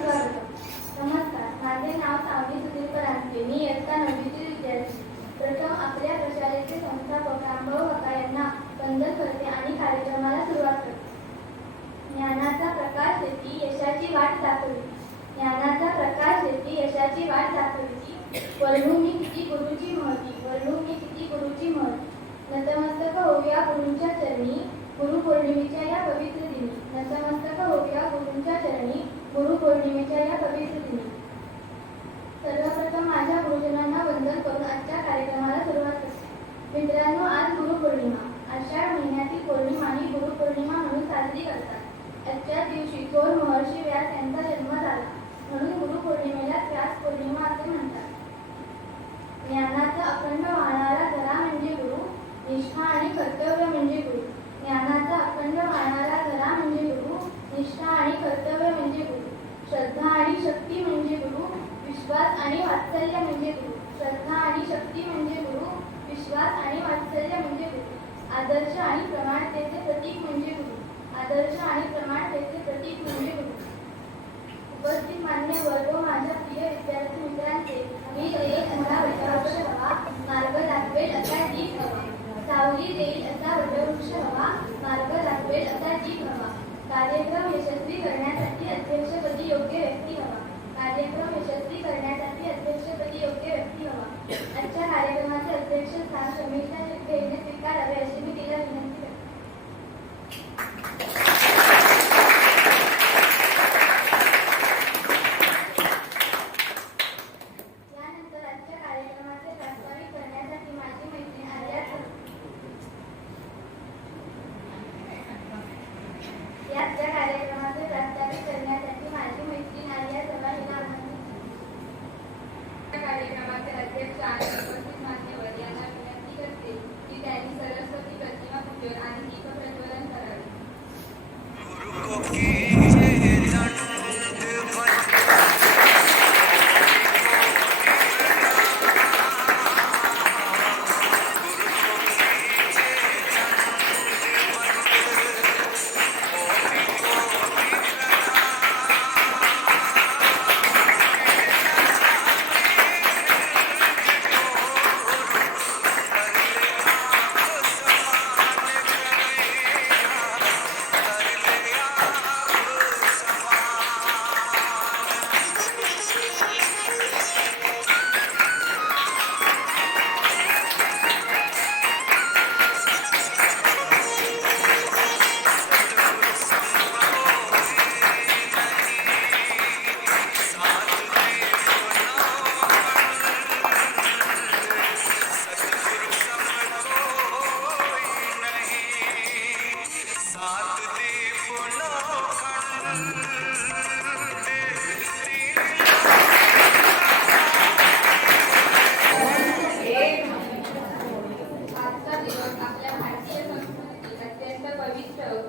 स्वागतम. नमस्कार, माझे नाव सावनी सुधीर परांजपे. मी इयत्ता 9वीतील विद्यार्थी. प्रथम आपल्या प्रशालेचे संस्थापक रामभाऊ काका यांना वंदन करते आणि कार्यक्रमाला सुरुवात करते. ज्ञानाचा प्रकाश देती यशाची वाट दाखवली. ज्ञानाचा प्रकाश देती यशाची वाट दाखवली. वळू मी किती गुरुची महती, वळू मी किती गुरुची महती. नतमस्तक होऊया गुरूंच्या चरणी, गुरुपौर्णिमेच्या या पवित्र दिनी. नतमस्तक होऊया गुरूंच्या चरणी, गुरुपौर्णिमेच्या या पवित्र दिनी. सर्वप्रथम माझ्या गुरुजनांना वंदन करून आजच्या कार्यक्रमाला सुरुवात करते. मित्रांनो, आज गुरुपौर्णिमा. आषाढ महिन्यातील पौर्णिमा ही गुरुपौर्णिमा म्हणून साजरी करतात. आजच्या दिवशी थोर महर्षी व्यास यांचा जन्म झाला, म्हणून गुरुपौर्णिमेला व्यास पौर्णिमा असे म्हणतात. ज्ञानाचा अखंड वाहणारा झरा म्हणजे गुरु, निष्ठा आणि कर्तव्य म्हणजे गुरु. ज्ञानाचा अखंड वाहणारा झरा म्हणजे गुरु, निष्ठा आणि कर्तव्य म्हणजे गुरु. श्रद्धा आणि शक्ती म्हणजे गुरु, विश्वास आणि वात्सल्य म्हणजे गुरु. श्रद्धा आणि शक्ती म्हणजे गुरु, विश्वास आणि वात्सल्य म्हणजे गुरु. आदर्श आणि प्रमाणतेचे प्रतीक म्हणजे गुरु. आदर्श आणि प्रमाणतेचे प्रतीक म्हणजे गुरु. उपस्थित मान्यवर व माझ्या प्रिय विद्यार्थी मित्रांचे, मी देईल असा वटवृक्ष हवा, मार्ग दाखवेल असा दीप हवा. सावली देईल असा वटवृक्ष हवा, मार्ग दाखवेल असा दीप हवा. कार्यक्रम यशस्वी करण्यासाठी अध्यक्षपदी योग्य व्यक्ती हवा. कार्यक्रम यशस्वी करण्यासाठी अध्यक्षपदी योग्य व्यक्ती हवा. आजच्या कार्यक्रमाचे अध्यक्षस्थान शमिष्ठा शिर्के यांनी स्वीकारावे अशी मी तिला विनंती करते. यानंतर आजच्या कार्यक्रमाचे प्रास्ताविक करण्यासाठी माझी मैत्रीण आर्या आजच्या कार्यक्रमाचे प्रास्ताविक करण्यासाठी माझी मैत्रीण आर्या सभा हिला कार्यक्रमाचे अध्यक्ष आणि उपस्थित मान्यवर यांना विनंती करते की त्यांनी सरस्वती प्रतिमा पूजन आणि दीप प्रज्वलन करावे.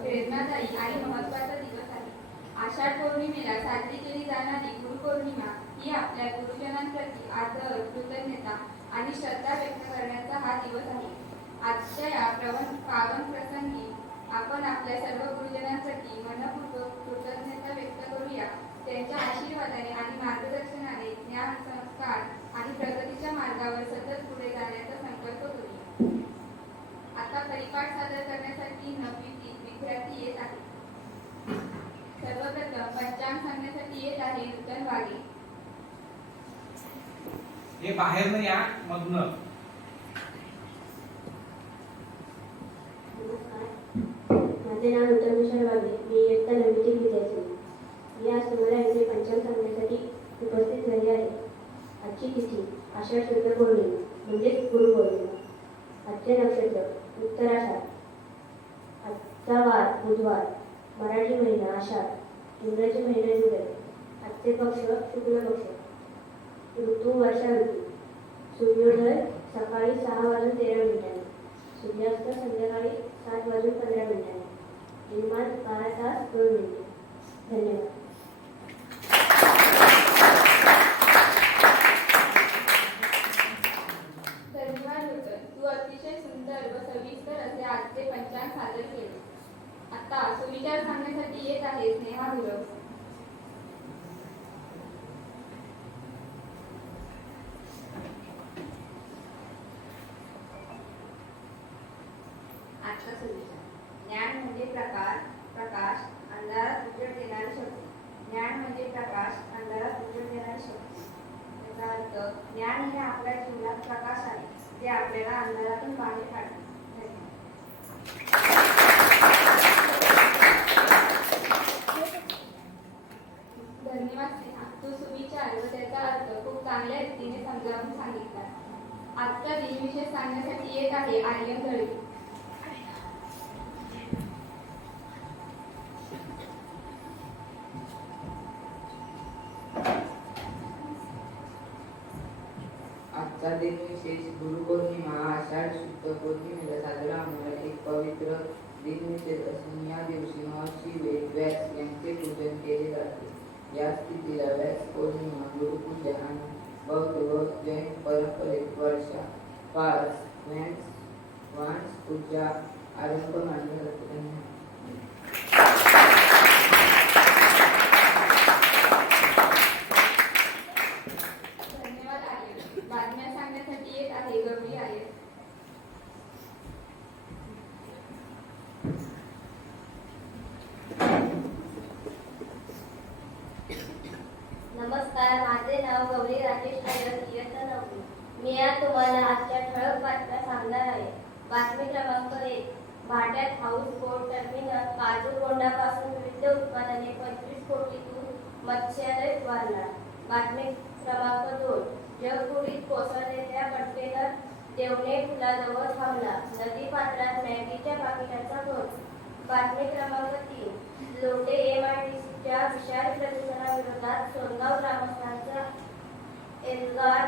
प्रेरणादायी आणि महत्त्वाचा दिवस आहे. आषाढ पौर्णिमेला साजरी केली जाणारी गुरुपौर्णिमा ही आपल्या गुरुजनांप्रती आदर, कृतज्ञता आणि श्रद्धा व्यक्त करण्याचा हा दिवस आहे. आजच्या या पावन प्रसंगी आपण आपल्या सर्व गुरुजनांसाठी मनपूर्वक कृतज्ञता व्यक्त करूया. त्यांच्या आशीर्वादाने आणि मार्गदर्शनाने ज्ञान, संस्कार आणि प्रगतीच्या मार्गावर सतत पुढे जाण्याचा संकल्प करूया. आता परिपाठ सादर करण्यासाठी 9वीतील विद्यार्थी येत आहे. सर्वप्रथम पंचांग सांगण्यासाठी येत आहे नूतन वाघे. हे बाहेरनं या मधनं. माझे नाव नूतन विशाल वाघे. मी इयत्ता 9वीतील विद्यार्थी. मी आज तुम्हाला इथे पंचांग सांगण्यासाठी उपस्थित झाले आहे. आजची तिथी आषाढ शुद्ध पौर्णिमा म्हणजेच गुरुपौर्णिमा. आजचे नक्षत्र उत्तराषाढ. आजचा वार बुधवार. मराठी महिना आषाढ. इंग्रजी महिना जुलै. आजचे पक्ष शुक्ल पक्ष. ऋतू वर्षा ऋतू. सूर्योदय सकाळी 6:13 सूर्यास्त संध्याकाळी 7:15 दिनमान 12 तास 2 मिनिटे. धन्यवाद. तू अतिशय सुंदर व सविस्तर असे आजचे पंचांग सादर केले. आता सुविचार सांगण्यासाठी येत आहे स्नेहा गुरव. सुविचार. ज्ञान म्हणजे प्रकाश अंधारात उजेड देणारी शक्ती. ज्ञान म्हणजे प्रकाश अंधारात उजेड देणारी शक्ती. याचा अर्थ ज्ञान हे आपल्या जीवनात प्रकाश आहे जे आपल्याला अंधारातून बाहेर काढते. धन्यवाद स्नेहा. तू सुविचार व त्याचा अर्थ खूप चांगल्या रीतीने समजावून सांगितला. आजचा दिनविशेष सांगण्यासाठी येत आहे आर्यन दळवी. आजचा दिन विशेष गुरुपौर्णिमा आषाढ शुद्ध पौर्णिमेला साजरा होणारा एक पवित्र दिनविशेष असून या दिवशी महर्षी वेद व्यास यांचे पूजन केले जाते. या स्थितीला व्यास पौर्णिमा, गुरुपूजा आणि बौद्ध व जैन परंपरेत वर्षा 5 वांस पूजा आरंभ मानले जाते. धन्यवाद आर्यन. बातम्या सांगण्यासाठी येत आहे गौरी आर्यन. नमस्कार, माझे नाव गौरी राजेश नायर, इयत्ता 9वी. मी आज तुम्हाला आजच्या ठळक बातम्या सांगणार आहे. बातमी क्रमांक 1. भाट्यात हाऊस बोट टर्मिनल, काजू बोंडापासून विविध उत्पादने 25 कोटीतून मत्स्यालय उभारणार. बातमी क्रमांक 2. जगबुडीत कोसळलेल्या कंटेनर देवणे पुलाजवळ थांबला. नदीपात्रात मॅगीच्या पाकिटाचा घोष. बातमी क्रमांक 3. लोटे MIDCच्या विषारी प्रदूषणाविरोधात सोनगाव ग्रामस्थांचा एल्गार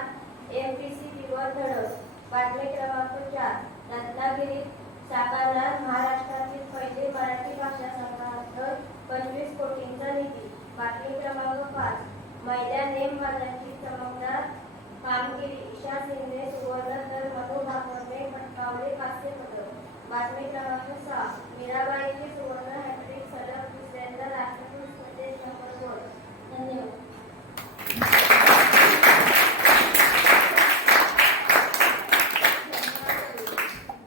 MPCBवर धडक. बातमी क्रमांक 4. रत्नागिरीत साकारणार महाराष्ट्रातील पहिले मराठी भाषा संवर्धन 25 कोटींचा निधी. बातमी क्रमांक 5. महिला नेमबाजांची चमकदार कामगिरी. ईशा सिंगने सुवर्ण तर मधु भाकरने पटकावले कांस्य पदक. बातमी क्रमांक 6. मीराबाईंचे सुवर्ण हॅट्रिक सलग दुसऱ्यांदा राष्ट्रकुल स्पर्धेत नंबर 2. धन्यवाद.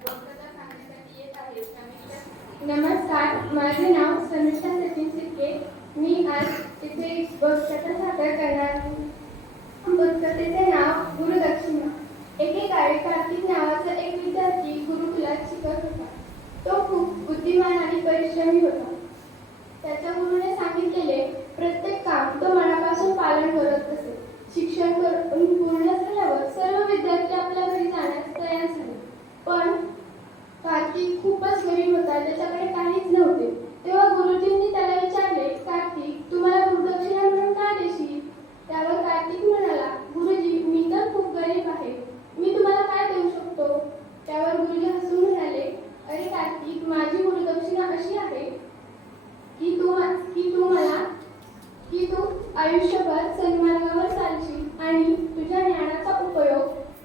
वक्तृत्व सांगण्यासाठी येत आहे समीक्षा. नमस्कार, माझे नाव समीक्षा सचिन सिक्के. मी आज इथे वक्तृत्व सादर करणार आहे. वक्तृत्वाचे नाव गुरुदक्षिणा. एकेकाळी कार्तिक नावाचा एक विद्यार्थी गुरुकुलात शिकत होता. तो खूप बुद्धिमान आणि परिश्रमी होता. त्याच्या गुरुने सांगितलेले प्रत्येक काम तो मनापासून पालन करत असे. शिक्षण करून पूर्ण झाल्यावर सर्व विद्यार्थी आपल्या घरी जाण्यास तयार झाले. पण कार्तिक खूपच गरीब होता, त्याच्याकडे काहीच नव्हते. तेव्हा गुरुजींनी त्याला विचारले, कार्तिक, तू मला गुरुदक्षिणा म्हणून का देशील? त्यावर कार्तिक म्हणाला, गुरुजी, मी तर खूप गरीब आहे, मी तुम्हाला काय देऊ शकतो? त्यावर गुरुजी हसून म्हणाले, अरे कार्तिक, माझी गुरुदक्षिणा अशी आहे की तू आयुष्यभर सन्मार्गावर चालशील आणि तुझ्या ज्ञानाचा उपयोग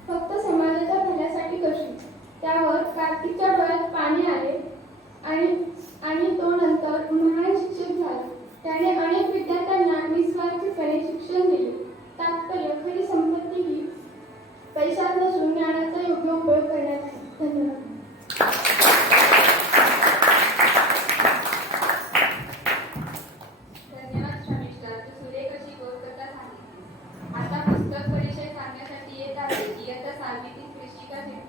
फक्त समाजाच्या भल्यासाठी करशील. त्यावर कार्तिकच्या डोळ्यात पाणी आले आणि तो नंतर महान शिक्षक झाला. त्याने अनेक विद्यार्थ्यांना निस्वार्थीपणे शिक्षण दिले. तात्पर्य, खरी संपत्ती ही पैशात नसून ज्ञानाचा योग्य उपयोग करण्यात आहे. धन्यवाद. धन्यवाद शमिष्ठा, तू सुरेख अशी गोष्टकथा सांगितली. आता पुस्तक परिचय सांगण्यासाठी येत आहे इयत्ता 6वीतील कृषिका सिद्धी.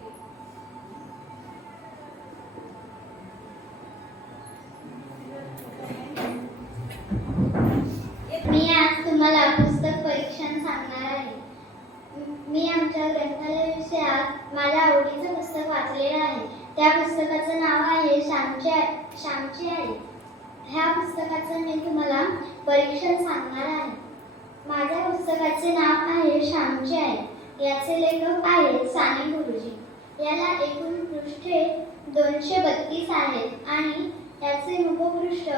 मी आज तुम्हाला पुस्तक परीक्षण सांगणार आहे. मी आमच्या ग्रंथालय विषयात माझ्या आवडीचं पुस्तक वाचलेलं आहे. त्या पुस्तकाचं नाव आहे श्यामची आई. ह्या पुस्तकाचं मी तुम्हाला परीक्षण सांगणार आहे. माझ्या पुस्तकाचे नाव आहे श्यामची आई. याचे लेखक आहेत साने गुरुजी. याला एकूण पृष्ठे 232 आहेत आणि याचे मुखपृष्ठ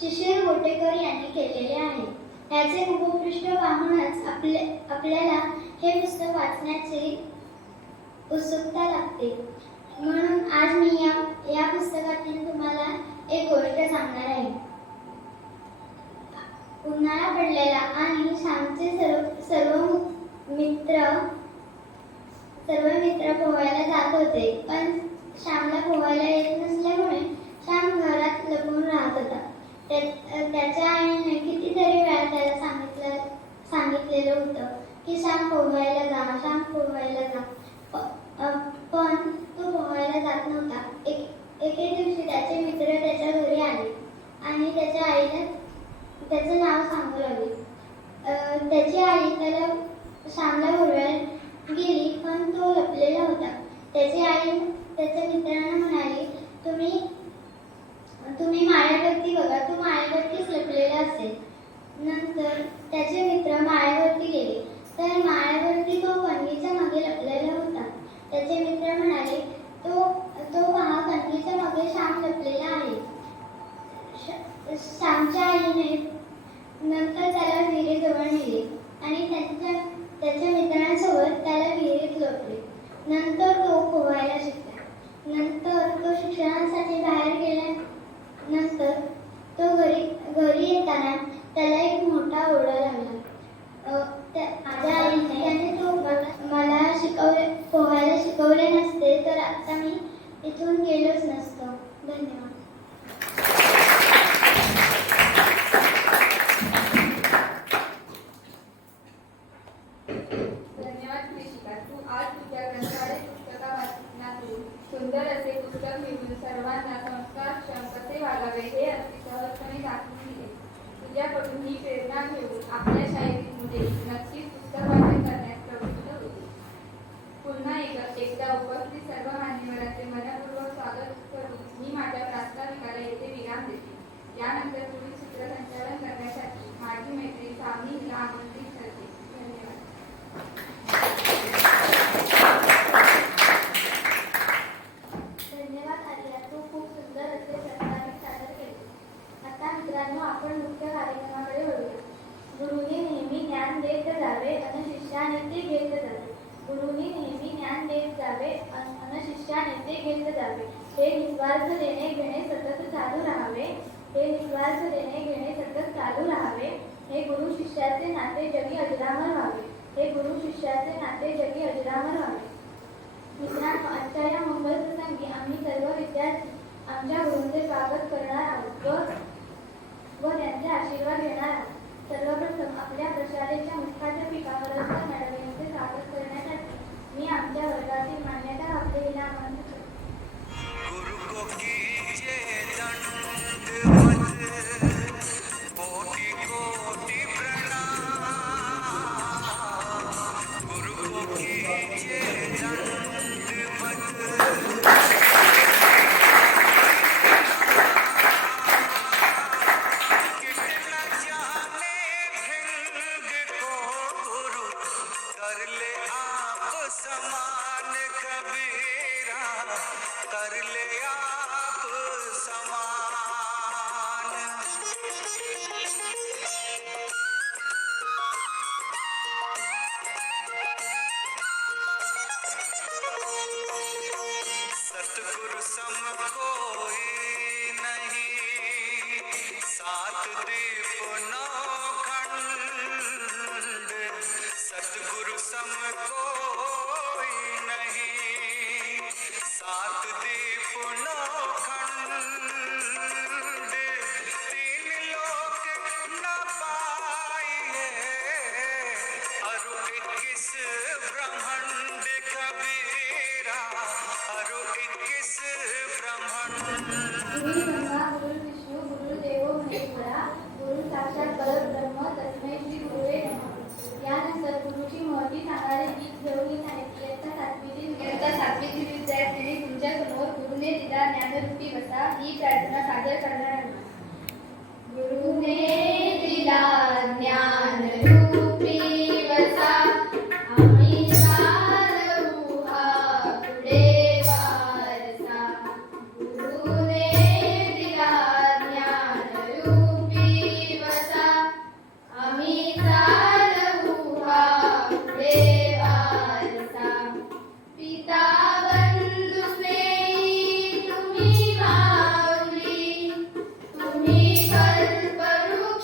शिशिर गोटेकर यांनी केलेले आहे. याचे मुखपृष्ठ पाहूनच आपल्याला हे पुस्तक वाचण्याची उत्सुकता लागते. म्हणून आज मी या पुस्तकातील तुम्हाला एक गोष्ट सांगणार आहे. उन्हाळा पडलेला आणि श्यामचे सर्व मित्र पोहायला जात होते. पण एके दिवशी त्याचे मित्र त्याच्या घरी आले आणि त्याच्या आईला त्याचं नाव सांगू लागले. त्याची आई त्याला श्यामला बोलवायला गेली, पण तो लपलेला होता. त्याची आई त्याच्या मित्रांना म्हणाली, तुम्ही माळ्यावरती बघा, तो माळ्यावरतीच लपलेला असेल. नंतर त्याचे मित्र माळ्यावरती गेले, तर माळ्यावरती तो कणकीच्या मागे लपलेला होता. त्याचे मित्र म्हणाले, तो पहा, कणकीच्या मागे श्याम लपलेला आहे. श्यामच्या आईने नंतर त्याला विहिरीजवळ नेले आणि त्याच्या मित्रांसोबत त्याला विहिरीत लोटले. नंतर तो पोहायला शिकला. नंतर तो शिक्षणासाठी बाहेर गेल्यानंतर तो घरी येताना त्याला एक मोठा ओढा लागला. माझ्या आईने त्याने तो मला पोहायला शिकवले नसते तर आता मी इथून गेलोच नसतो. धन्यवाद. धन्यवाद कृषिका. तू आज तुझ्या ग्रंथालय पुस्तकातून सुंदर असे पुस्तक लिहून सर्वांना संस्कारक्षम कसे वागावे हे अगदी सहजपणे दाखवून दिले. तुझ्याकडून ही प्रेरणा घेऊन आपल्या शाळेतील मुले नक्कीच पुस्तक वाचन करण्यास प्रवृत्त होतील. पुन्हा एकदा उपस्थित सर्व मान्यवरांचे मनपूर्वक स्वागत करून मी माझ्या प्रास्ताविकाला येथे विराम देते. यानंतर पुढील सूत्रसंचालन करण्यासाठी माझी मैत्रीण सावनी हिला आमंत्रित करते. धन्यवाद. धन्यवाद आर्या, तू खूप सुंदर असे प्रस्तावित सादर केले. आता मित्रांनो, आपण मुख्य कार्यक्रमाकडे वळूया. गुरुने नेहमी ज्ञान देत जावे अन शिष्याने ते घेत जावे. गुरुने नेहमी ज्ञान देत जावे अन शिष्याने ते घेत जावे. हे निस्वार्थ देणे घेणे सतत चालू राहावे. हे निस्वार्थ देणे घेणे सतत चालू राहावे. हे गुरु शिष्याचे नाते जगी अजरामर व्हावे. हे गुरु शिष्याचे नाते जगी अजरामर व्हावे. मित्रांनो, आजच्या या मंगल प्रसंगी आम्ही सर्व विद्यार्थी आमच्या गुरूंचे स्वागत करणार आहोत व त्यांचे आशीर्वाद घेणार आहोत. सर्वप्रथम आपल्या प्रशालेच्या मुख्याध्यापिका वरद मॅडम यांचे स्वागत करण्यासाठी मी आमच्या वर्गातील मान्यता प्राप्त हिला आमंत्रित करते. सतगुरु सम कोई नहीं, सात दीप नौ खंड। सतगुरु सम कोई नहीं, सात दीप नौ खंड। तीन लोक न पाइए, अरु 21 ब्रह्मांड कबीरा, अरु 21 ब्रह्मांड। गुरु ब्रह्मा गुरु विष्णू गुरुदेव महेश्वरा, गुरु साक्षात परब्रह्म तस्मै श्री गुरुवे नमः. यानंतर गुरुची महती सांगणारे गीत घेऊन येत आहेत इयत्ता सातवीतील विद्यार्थिनी तुमच्या समोर गुरुने दिला ज्ञानरूपी वसा ही प्रार्थना सादर करणार आहे. गुरुने दिला ज्ञानरूपी वसा, आम्ही चालवू हा पुढे वारसा. गुरुने दिला ज्ञानरूपी वसा, आम्ही चालवू हा पुढे वारसा. पिता बंधू स्नेही तुम्ही माऊली, तुम्ही कल्पवृक्षात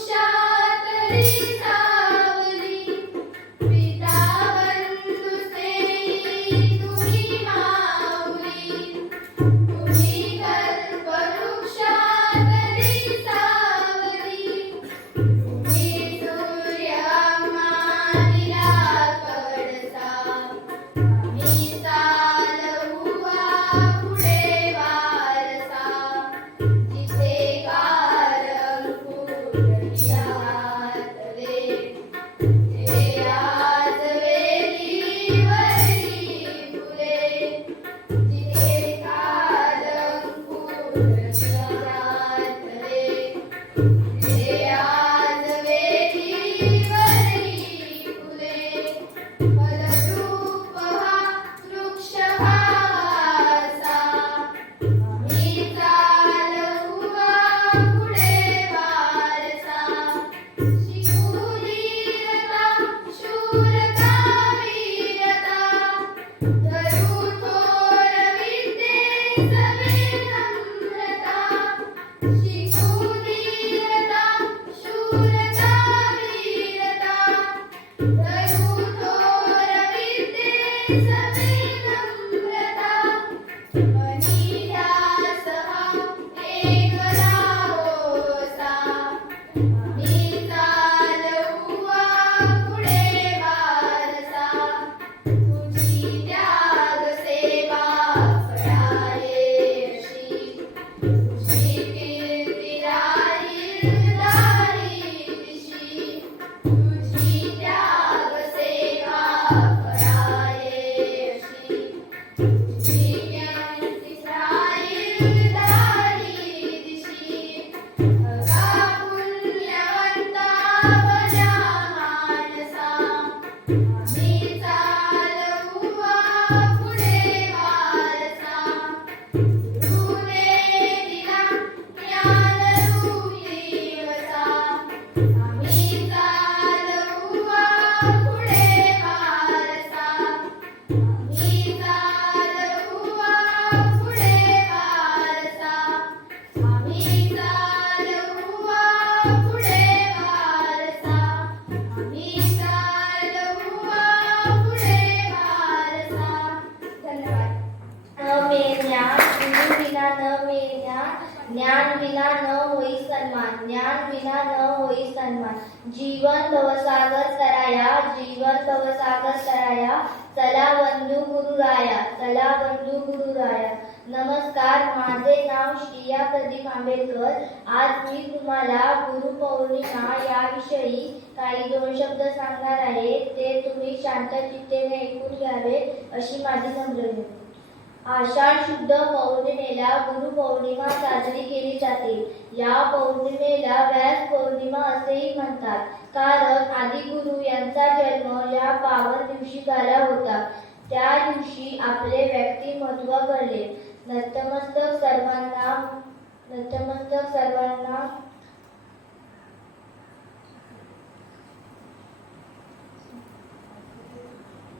ज्ञान विना न होई सन्मान, ज्ञान विना न होई सन्मान. जीवन भवसागर तराया, जीवन भवसागर तराया, चला बंधू गुरुराया, चला बंधू गुरुराया. नमस्कार, माझे नाव श्रिया प्रदीप आंबेडकर. आज मी तुम्हाला गुरुपौर्णिमा याविषयी काही 2 शब्द सांगणार आहे. ते तुम्ही शांत चित्तेने ऐकून घ्यावे अशी माझी नम्र विनंती. आषाढ शुद्ध पौर्णिमेला गुरुपौर्णिमा साजरी केली जाते. या पौर्णिमेला व्यास पौर्णिमा असेही म्हणतात, कारण आदिगुरु यांचा जन्म या पावन दिवशी झाला होता. त्या दिवशी आपले व्यक्तिमत्व घडले. नतमस्तक सर्वांना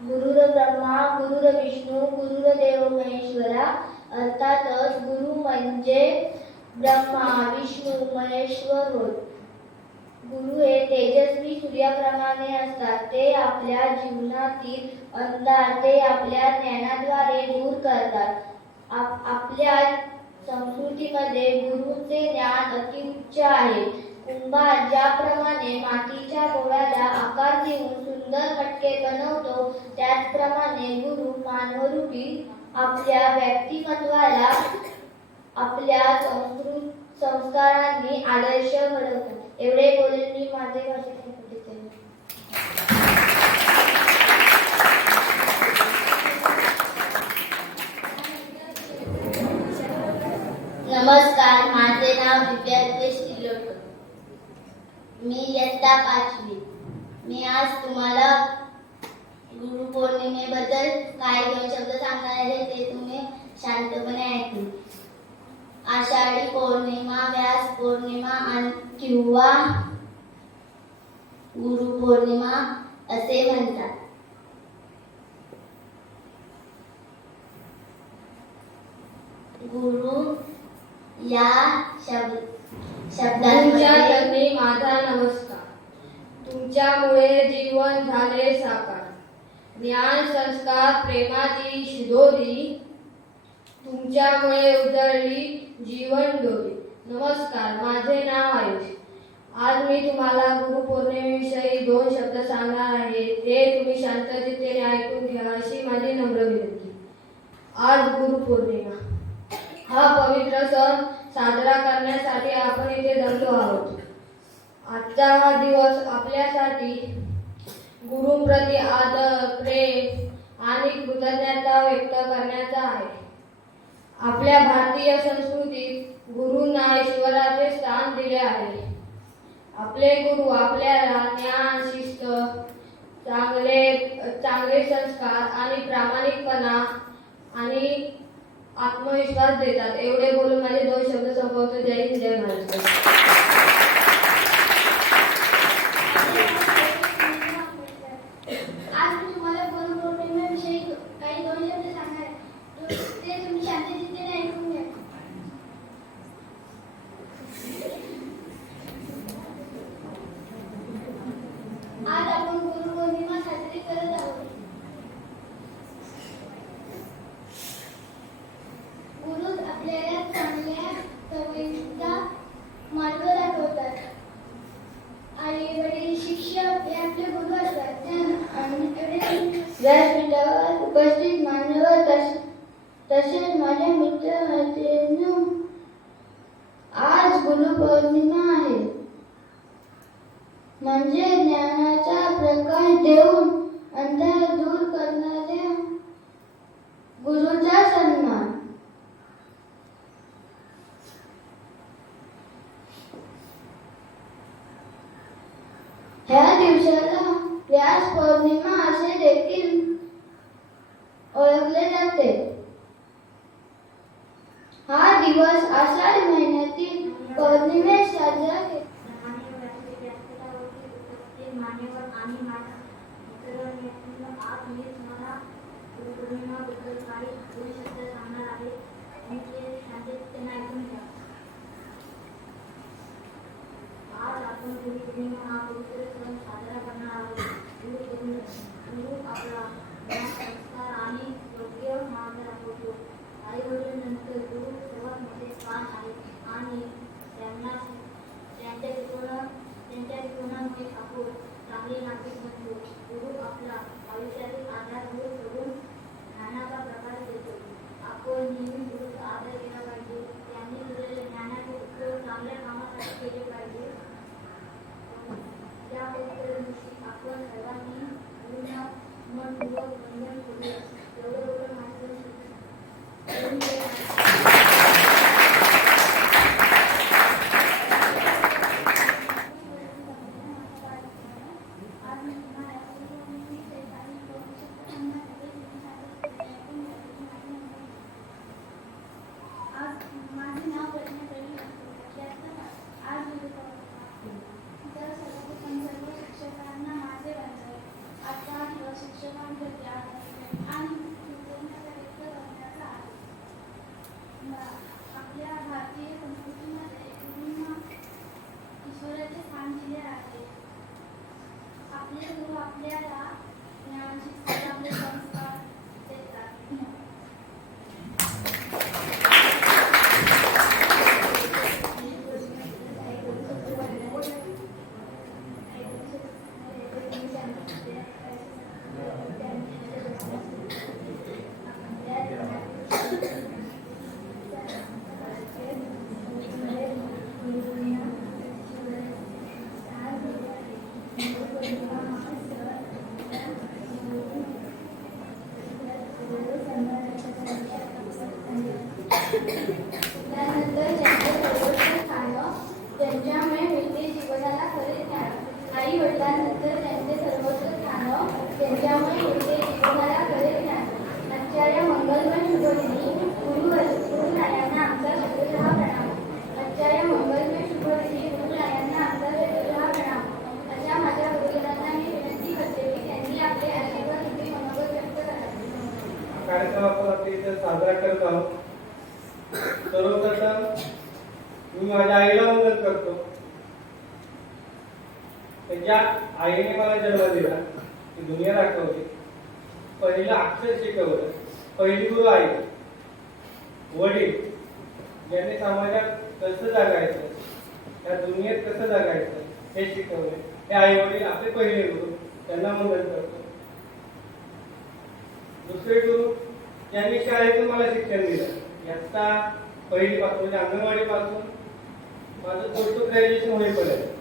गुरुर ब्रह्मा गुरुर विष्णू गुरुर्देव महेश्वरा. अर्थातच गुरु म्हणजे ब्रह्मा विष्णू महेश्वर होय. गुरु हे तेजस्वी सूर्याप्रमाणे असतात. ते आपल्या जीवनातील अंधार ते आपल्या ज्ञानाद्वारे दूर करतात. आपल्या संस्कृतीमध्ये गुरूंचे ज्ञान अतिउच्च आहे. कुंभार ज्याप्रमाणे मातीच्या गोळ्याला आकार देऊन सुंदर मटके बनवतो, त्याचप्रमाणे गुरु मानवरूपी आपल्या व्यक्तिमत्वाला आपल्या संस्कारांनी आदर्श घडवतात. एवढे बोलून मी माझे भाषण संपवते. नमस्कार, माझे नाव दिव्या श्रीलोटकर. मी इयत्ता 5वी. मी आज तुम्हाला गुरुपौर्णिमेबद्दल काही 2 शब्द सांगणार आहे. ते तुम्ही शांतपणे ऐकून. आषाढी पौर्णिमा, व्यास पौर्णिमा किंवा गुरुपौर्णिमा असे म्हणतात. गुरु या तुमच्या चरणी माझा नमस्कार. तुमच्यामुळे जीवन झाले साकार. ज्ञान संस्कार प्रेमाची शिदोरी, तुमच्यामुळे उजळली जीवन डोरी. नमस्कार, माझे नाव आयुष. आज मी तुम्हाला गुरुपौर्णिमेविषयी 2 शब्द सांगणार आहे. ते तुम्ही शांत चित्तेने ऐकून घ्या अशी माझी नम्र विनंती. आज गुरुपौर्णिमा हा पवित्र सण साजरा करण्यासाठी आपण इथे जमलो आहोत. आजचा हा दिवस आपल्यासाठी गुरुंप्रती आदर, प्रेम आणि कृतज्ञता व्यक्त करण्याचा आहे. आपल्या भारतीय संस्कृतीत गुरूंना ईश्वराचे स्थान दिले आहे. आपले गुरु आपल्याला ज्ञान, शिस्त, चांगले संस्कार आणि प्रामाणिकपणा आणि आत्मविश्वास देतात. एवढे बोलून माझे 2 शब्द संपवतो. जय हिंद, जय महाराष्ट्र. आज मी तुम्हाला गुरुपौर्णिमेविषयी काही 2 शब्द सांगणार आहे. ते तुम्ही शांत चित्तेने ऐकून घ्या. आज आपण गुरुपौर्णिमा साजरी करत आहोत. गुरु आपल्याला चांगल्या सवयींचा मार्ग दाखवतात. आई वडील शिक्षक हे आपले गुरु असतात. व्यासपीठावर उपस्थित मान्यवर तसेच माझे मित्र मैत्रिणी, आज गुरुपौर्णिमा आहे. म्हणजे ज्ञानाचा प्रकाश देऊन अंधार दूर करणाऱ्या गुरुचा सन्मान. ह्या दिवसाला व्यास पौर्णिमा असे देखील ओळखले जाते. हा दिवस आषाढ महिन्यातील पौर्णिमेस साजरा केला. मान्यवर आणि माझा मित्र आज मी तुम्हाला गुरुपौर्णिमेबद्दल काही 2 शब्द सांगणार आहे. मी ते शांततेने ऐकून घ्या. आज आपण गुरुपौर्णिमा हा पवित्र सण साजरा करणार आहोत. गुरु आपला ज्ञान, संस्कार आणि योग्य मार्ग दाखवतो. आई वडील नंतर गुरु सर्वात मोठे स्थान आहे आणि त्यामुळे पुढचे जीवनाला खरे ज्ञान. आजच्या या मंगलमय शुभदिनी गुरुरायांना आमचा शतशः प्रणाम. आजच्या या मंगलमय शुभदिनी गुरुरायांना आमचा शतशः प्रणाम. अशा माझ्या गुरुजनांना मी विनंती करते की त्यांनी आपले आशीर्वाद इथे मनोगत व्यक्त करावे. कार्यक्रम आपण आपल्या इथे साजरा करत आहोत. सर्वप्रथम मी माझ्या आईला वंदन करतो. ज्या आईने मला जन्म दिला, ती दुनिया दाखवली, पहिलं अक्षर शिकवलं, पहिली गुरु आई. वडील ज्यांनी समाजात कसं जगायचं, त्या दुनियेत कसं जगायचं हे शिकवले, हे आई वडील आपले पहिले गुरु, त्यांना वंदन करतो. दुसरे गुरु ज्यांनी शाळेतून मला शिक्षण दिलं, याचा पहिलीपासून म्हणजे अंगणवाडीपासून माझं पोस्ट ग्रॅज्युएशन होईपर्यंत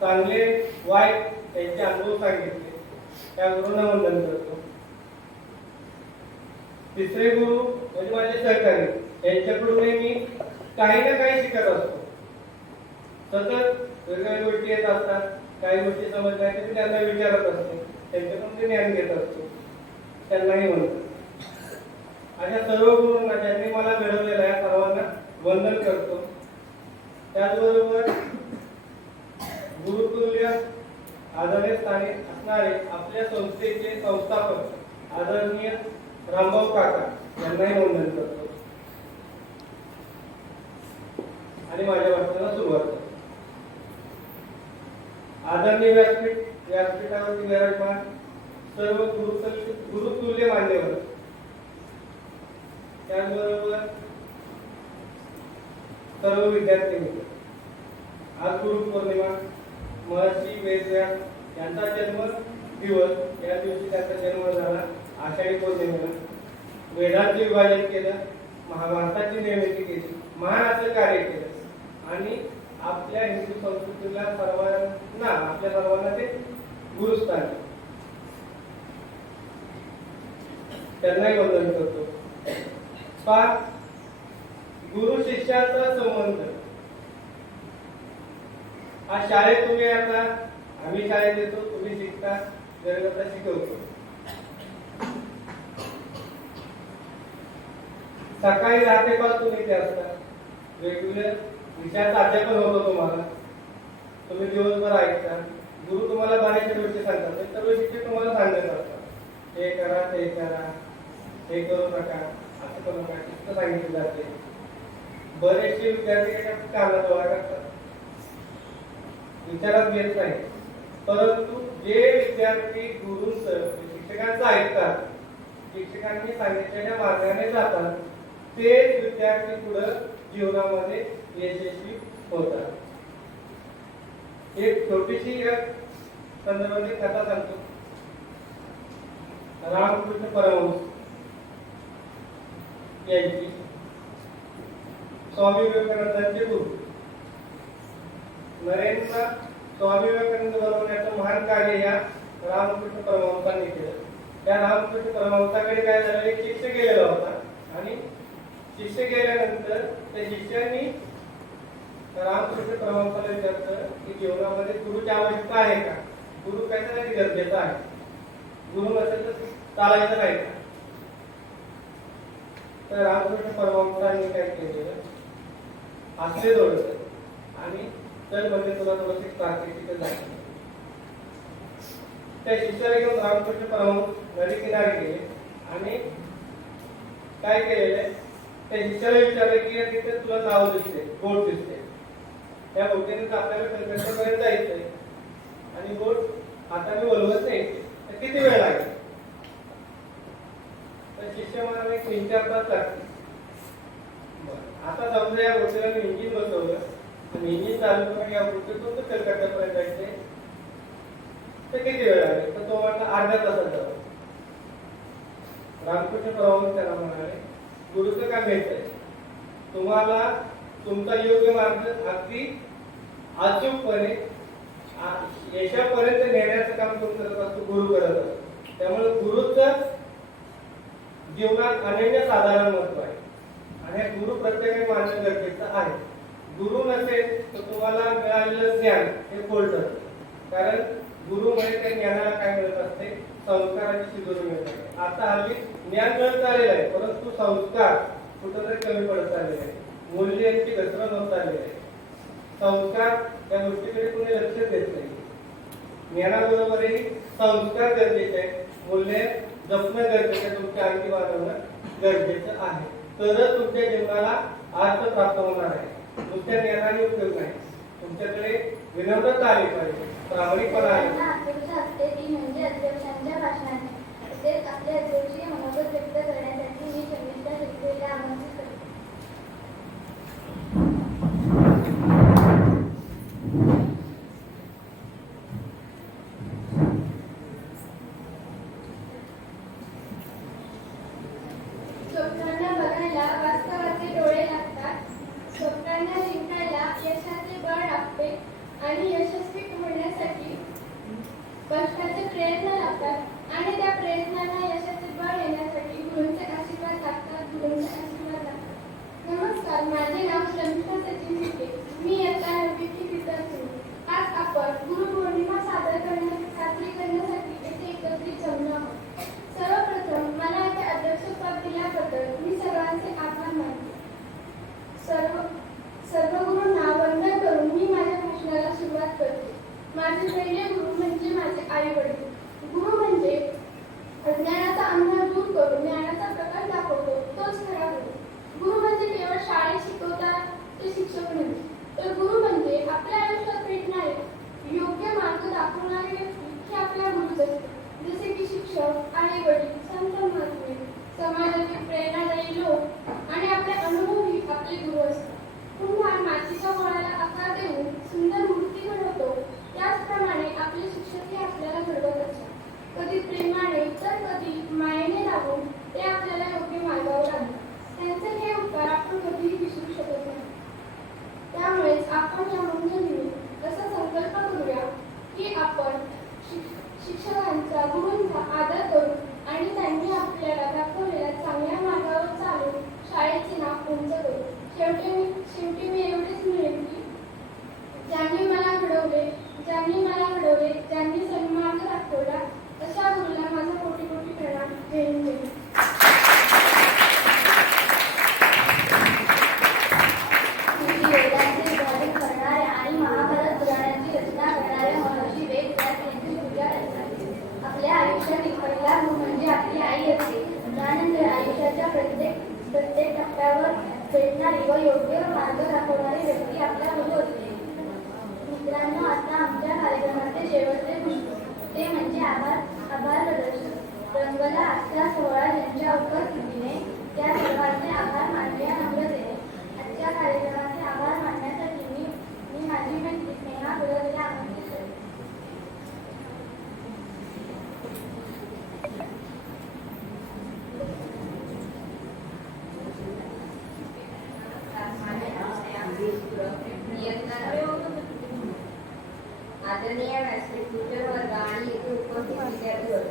चांगले वाईट त्यांचे अनुभव सांगितले, त्या गुरूंना वंदन करतो. तिसरे गुरु म्हणजे माझे सहकारी, यांच्याकडून मी काही ना काही शिकत असतो. सतत वेगवेगळ्या गोष्टी येत असतात, काही गोष्टी समजत नाही मी त्यांना विचारत असतो, त्यांच्याकडून ते ज्ञान घेत असतो, त्यांनाही म्हणतो. अशा सर्व गुरूंना ज्यांनी मला घडवलेलं आहे सर्वांना वंदन करतो. त्याचबरोबर गुरुतुल्य आदरणीय स्थानी असणारे आपल्या संस्थेचे संस्थापक आदरणीय रामभाऊ काका यांनाही वंदन करतो आणि माझ्या भाषणाला सुरुवात करतो. आदरणीय व्यासपीठावरती विराजमान सर्व गुरुतुल्य मान्यवर, त्याचबरोबर सर्व विद्यार्थी मित्र. आज गुरुपौर्णिमा, महर्षी वेदव्यास यांचा जन्म दिवस, या दिवशी त्यांचा जन्म झाला. आषाढी पौर्णिमेला वेदांचे विभाजन केलं, महाभारताची निर्मिती केली, महान असं कार्य केलं आणि आपल्या हिंदू संस्कृतीला आपल्या सर्वांना ते गुरुस्थान, त्यांनाही वंदन करतो. गुरु शिष्याचा संबंध हा शाळेत तुम्ही आता, आम्ही शाळेत येतो, तुम्ही शिकता, गरजेचा शिकवतो. सकाळी 10 ते 5 तुम्ही ते असता, वेगवेगळ्या विषयाचं अध्यापन होतं तुम्हाला, तुम्ही दिवसभर ऐकता. गुरु तुम्हाला बाहेरच्या गोष्टी सांगतात, सर्व शिक्षक तुम्हाला सांगत असतात, हे करा, ते करा, हे करू नका, असं करू नका, शिस्त सांगितलं जाते. बरेचसे विद्यार्थी कानाडोळा करतात, विचारात घेत नाही. परंतु जे विद्यार्थी गुरूंचं, शिक्षकांचं ऐकतात, शिक्षकांनी सांगितलेल्या मार्गाने जातात, तेच विद्यार्थी पुढे जीवनामध्ये यशस्वी होतात. एक छोटीशी संदर्भातली कथा सांगतो. रामकृष्ण परमहंस यांची स्वामी विवेकानंदांचे गुरु नरेंद्र स्वामी विवेकानंद बनवण्याचं महान कार्य या रामकृष्ण परमहंसांनी केलं. त्या रामकृष्ण परमहंसाकडे काय झालं, एक शिष्य गेलेला होता आणि शिष्य गेल्यानंतर त्या शिष्याने रामकृष्ण परमहंसाला विचारलं की जीवनामध्ये गुरुची आवश्यकता आहे का, गुरु कशासाठी गरजेचा आहे, गुरु नसेल तर चालायचं नाही का. तर रामकृष्ण परमहंसांनी काय केलेलं, हसले थोडंसं आणि तर म्हणजे तुला थोडंसं प्राकृतिक झालं. त्या शिष्याला घेऊन रामकृष्ण परमहंस नदी किनारी गेले आणि काय केलेलं, त्या शिष्याला विचारलं की तिथे तुला नाव दिसते, बोट दिसते, त्या बोटीने आपल्याला कलकत्त्यापर्यंत जायचंय आणि बोट हाताने वळवत नाही, तर किती वेळ लागेल. तर शिष्य म्हणाले 3-4 तास लागतील. आता समजा या बोटीला मी इंजिन बसवलं आणि इंजिन चालू करून या बोटीतून तर कलकत्त्यापर्यंत जायचंय, तर किती वेळ लागेल. तर तो म्हटला अर्ध्या तासात जाऊ. रामकृष्ण परमहंस त्याला म्हणाले, गुरुचं काय मिळतंय, तुम्हाला तुमचा योग्य मार्ग अगदी अचूकपणे यशापर्यंत नेण्याचं काम कोण करत असतो, गुरु करत असतो. त्यामुळे गुरुचं जीवनात अनन्य साधारण महत्व आहे आणि गुरु प्रत्येकाने मानणं गरजेचं आहे. गुरु नसेल तर तुम्हाला मिळालेलं ज्ञान हे खोल ठरतं, कारण गुरु म्हणजे त्या ज्ञानाला काय मिळत असते, संस्काराची शिदोरी मिळत आहे. आता हल्ली ज्ञान मिळत चाललेलं आहे, परंतु संस्कार कुठंतरी कमी पडत चाललेले आहे. मूल्य यांची घसरण होत चाललेली आहे. संस्कार या गोष्टीकडे कुणी लक्ष देत नाही. ज्ञानाबरोबरही संस्कार गरजेचे आहे, मूल्य जपणं गरजेचं आहे, तुमच्या अंगी वाढवणं गरजेचं आहे. तरच तुमच्या जीवनाला अर्थ प्राप्त होणार आहे. नुसत्या ज्ञानाने उपयोग नाही. तुमच्याकडे विनम्रता आली पाहिजे, प्रामाणिकपणा आली त्यांना अध्यक्ष असते ती म्हणजे अध्यक्षांच्या भाषणाने. तसेच आपले अध्यक्षीय मनोगत व्यक्त करण्यासाठी मी समितीच्या सेक्रेटरीला आमंत्रित करते. स्वप्नांना बघायला वास्तवाचे डोळे लागतात. स्वप्नांना जिंकायला यशाचे बळ लागते आणि यशस्वी होण्यासाठी कष्टाचे प्रयत्न लागतात आणि त्या प्रयत्नांना यशाचे बळ येण्यासाठी गुरूंचे आशीर्वाद लागतात. नमस्कार, माझे नाव श्रमिष्ठा सचिन शिके. मी इयत्ता 9वीची विद्यार्थी. आज आपण गुरुपौर्णिमा साजरी करण्यासाठी येथे एकत्रित जमलो आहोत. सर्वप्रथम मला येथे अध्यक्षपद दिल्याबद्दल मी सर्वांचे आभार मानते. सर्व गुरूंना वंदन करून मी माझ्या भाषणाला सुरुवात करते. माझे पहिले गुरु म्हणजे माझे आई वडील. गुरु म्हणजे अज्ञानाचा अंधार दूर करून ज्ञानाचा प्रकाश दाखवतो, तोच खरा गुरु. गुरु म्हणजे केवळ शाळेत शिकवतात ते शिक्षक नाही, तर गुरु म्हणजे आपल्या आयुष्यात भेटणारे योग्य मार्ग दाखवणारे व्यक्ती हे आपल्या गुरुच असते. जसे की शिक्षक, आई वडील, संत महात्मे, समाजातील प्रेरणादायी लोक आणि आपले अनुभवही आपले गुरु असतात. पुन्हा मातीच्या गोळ्याला आकार देऊन सुंदर मूर्ती घडवतो, त्याचप्रमाणे आपले शिक्षकही आपल्याला घडवत असतात. कधी प्रेमाने तर कधी मायेने राहून ते आपल्याला योग्य मार्गावर आणतात. त्यांचे हे उपकार आपण कधीही विसरू शकत नाही. त्यामुळेच आपण या मंगलदिनी असा संकल्प करूया की आपण शिक्षकांचा, गुरूंचा आदर करू आणि त्यांनी आपल्याला दाखवलेल्या चांगल्या मार्गावर चालून शाळेचे नाव उंच करू. शेवटी मी एवढेच म्हणेन की ज्यांनी मला घडवले, ज्यांनी सन्मार्ग दाखवला, अशा गुरूला माझा कोटी कोटी प्रणाम. जय हिंद. वेदांचे वर्णन करणाऱ्या आणि महाभारत पुराणाची रचना करणाऱ्या महर्षी वेदव्यास यांची पूजा करतात. आपल्या आयुष्यातील पहिला गुरु म्हणजे आपली आई असते. त्यानंतर आयुष्याच्या प्रत्येक टप्प्यावर भेटणारी व योग्य मार्ग दाखवणारी व्यक्ती आपला गुरु असते. मित्रांनो, आता आमच्या कार्यक्रमाचे शेवटचे पुष्प ते म्हणजे आभार प्रदर्शन. रंगला आजचा सोहळा ज्यांच्या उपस्थितीने त्या सर्वांचे आभार मानले नम्रतेने. आजच्या कार्यक्रमाचे आभार मानण्यासाठी मी माझी मैत्री स्नेहा गुरवला आमंत्रित करते. आदरणीय व्यासपीठ, वर्ग आणि येथे उपस्थित विद्यार्थी वर्ग,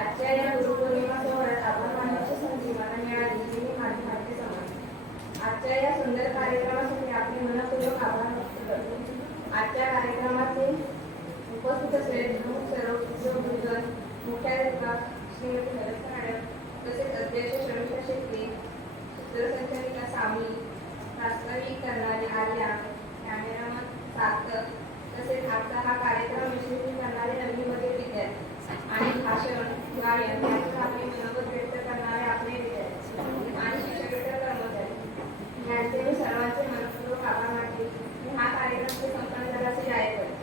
आजच्या या गुरुपौर्णिमा सोहळ्यात आभार मानण्याची संधी मला मिळाली ही मी माझी भाग्य समजते. आजच्या या सुंदर कार्यक्रमासाठी आपले मनपूर्वक आभार व्यक्त करतो. आजच्या कार्यक्रमाचे उपस्थित असलेले प्रमुख सर्व गुरुजन, मुख्याध्यापक श्रीमती हरत मॅडम, तसेच अध्यक्ष श्रमिष्ठा शेट्टी, सूत्रसंचालिका सामी, प्रास्ताविक करणारे आर्या, कॅमेरामन सार्थक, तसेच आजचा हा कार्यक्रम यशस्वी करणारे नववीमधील विद्यार्थी आणि भाषण, गायन यातून आपले मनोगत व्यक्त करणारे आपले विद्यार्थी आणि शिक्षकेतर कर्मचारी यांचे मी सर्वांचे मनपूर्वक आभार मानते. हा कार्यक्रम संपन्न झाल्याचे जाहीर करते.